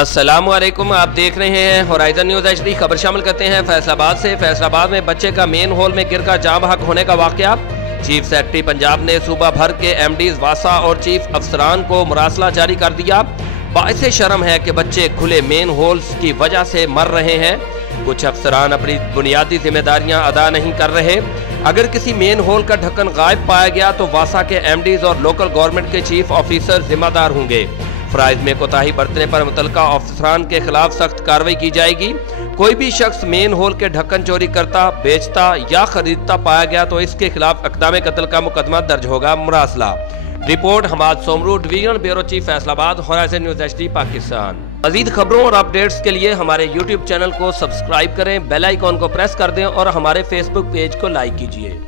अस्सलामुअलैकुम, आप देख रहे हैं होराइजन न्यूज़ HD। खबर शामिल करते हैं फैसलाबाद से। फैसलाबाद में बच्चे का मेन हॉल में गिरकर जाँ बहक होने का वाकया। चीफ सेक्रेटरी पंजाब ने सूबा भर के MDs वासा और चीफ अफसरान को मुरासला जारी कर दिया। बाइसे शर्म है कि बच्चे खुले मेन हॉल्स की वजह से मर रहे हैं। कुछ अफसरान अपनी बुनियादी जिम्मेदारियां अदा नहीं कर रहे। अगर किसी मेन हॉल का ढक्कन गायब पाया गया तो वासा के MDs और लोकल गवर्नमेंट के चीफ ऑफिसर जिम्मेदार होंगे। फराइज में कोताही बरतने पर मुतल्लिका अफसरान के खिलाफ सख्त कार्रवाई की जाएगी। कोई भी शख्स मेन हॉल के ढक्कन चोरी करता, बेचता या खरीदता पाया गया तो इसके खिलाफ इक़दाम कत्ल का मुकदमा दर्ज होगा। मुरासला report Hammad Somroo, divisional bureau chief Faisalabad, horizon news HD Pakistan. मजीद खबरों और अपडेट्स के लिए हमारे YouTube चैनल को सब्सक्राइब करें, बेल आइकॉन को प्रेस कर दें और हमारे फेसबुक पेज को लाइक कीजिए।